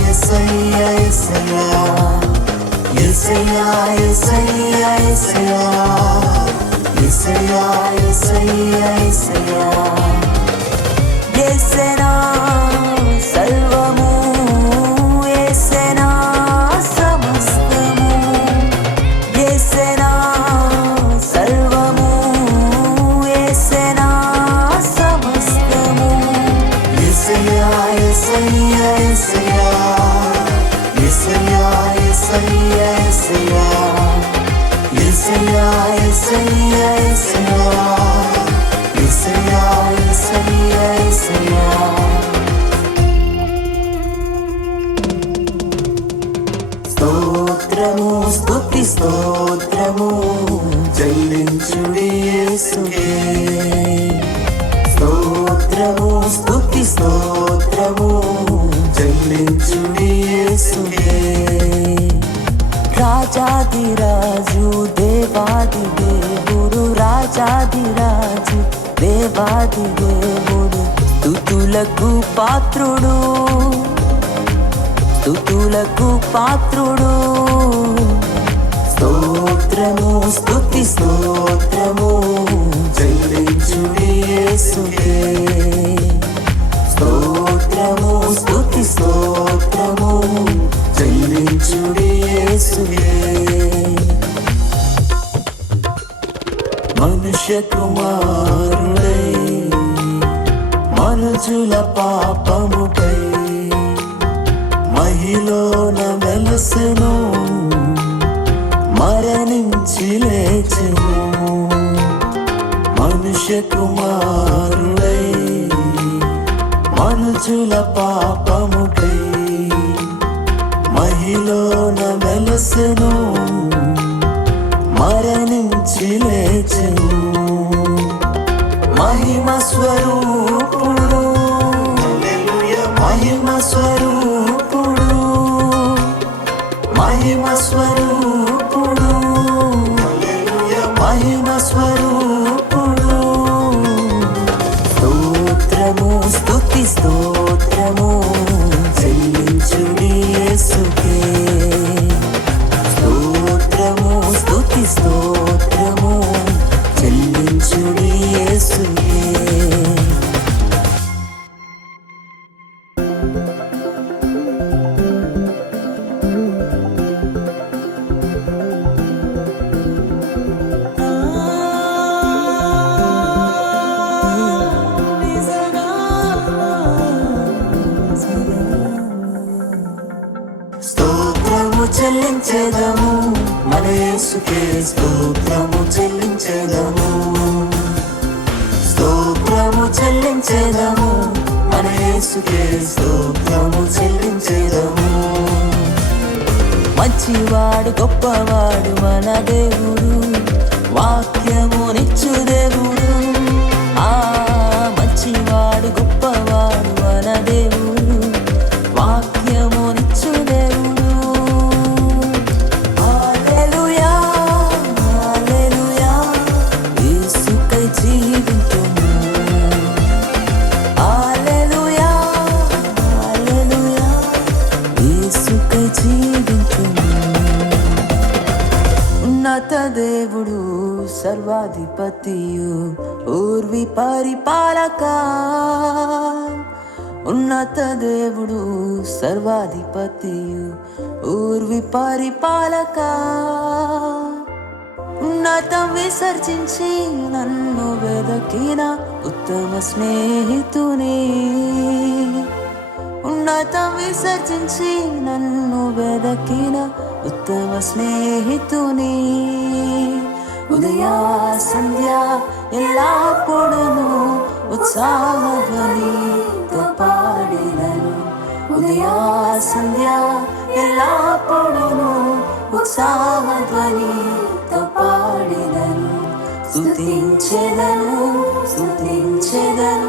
యేసయ్యా యేసయ్యా యేసయ్యా యేసయ్యా యేసయ్యా యేసయ్యా యేసయ్యా యేసయ్యా సర్వము యేసయ్యా సమస్తము యేసయ్యా సర్వము యేసయ్యా సమస్తము యేసయ్యా యేసయ్యా యేసయ్యా యేసయ్యా యేసయ్యా యేసయ్యా యేసయ్యా యేసయ్యా యేసయ్యా యేసయ్యా స్తోత్రము స్తుతి స్తోత్రము చెల్లించుడి యేసుకే స్తోత్రము స్తుతి స్తోత్రము చెల్లించుడి యేసుకే రాజాదిరాజు దేవాది దేవుడు రాజాదిరాజు దేవాది దేవుడు స్తుతులకు పాత్రుడు స్తుతులకు పాత్రుడు స్తోత్రము స్తుతి స్తోత్రము చెల్లించుడి యేసుకే స్తోత్రము స్తుతి స్తోత్రము చెల్లించుడి యేసుకే మనుష్య కుమారుడై మనుజుల పాపముపై మహిలోన వెలసెను మరణించి లేచెను మనుష్య కుమారుడై మనుజుల పాపముపై మహిలోన వెలసెను మరణించి లేచెను మహిమ స్వరూపుడు మహిమ స్వరూపుడు మహిమ స్వరూపుడు మహిమ స్వరూపుడు స్తోత్రము స్తుతి స్తోత్రము చెల్లించుడి యేసుకే స్తోత్రము స్తుతి స్తోత్రము చెల్లించుడి యేసుకే స్తోత్రము చెల్లించెదము మన యేసుకే స్తోత్రము చెల్లించెదము స్తోత్రము చెల్లించెదము మన యేసుకే స్తోత్రము చెల్లించెదము మంచివాడు గొప్పవాడు మన దేవుడు వాక్యమునిచ్చు దేవుడు ఆ మంచివాడు గొప్పవాడు మన దేవుడు వాక్యమునిచ్చు దేవుడు హల్లెలూయా హల్లెలూయా యేసుకై జీవింతుము హల్లెలూయా హల్లెలూయా యేసుకై జీవింతుము ఉన్నత దేవుడు సర్వాధిపతియు ఊర్వి పరిపాలక ఉన్నత దేవుడు సర్వాధిపతియు ఊర్వి పరిపాలక ఉన్నతం విసర్జించి నన్ను వెదకిన ఉత్తమ స్నేహితుని ఉన్నతం విసర్జించి నన్ను వెదకిన ఉత్తమ స్నేహితుని ఉదయా సంధ్య ఎల్లప్పుడూ ఉత్సాహధ్వనితో పాడినను ఉదయా సంధ్య ఎల్లప్పుడూ ఉత్సాహధ్వనితో పాడినను స్తుతించెదను స్తుతించెదను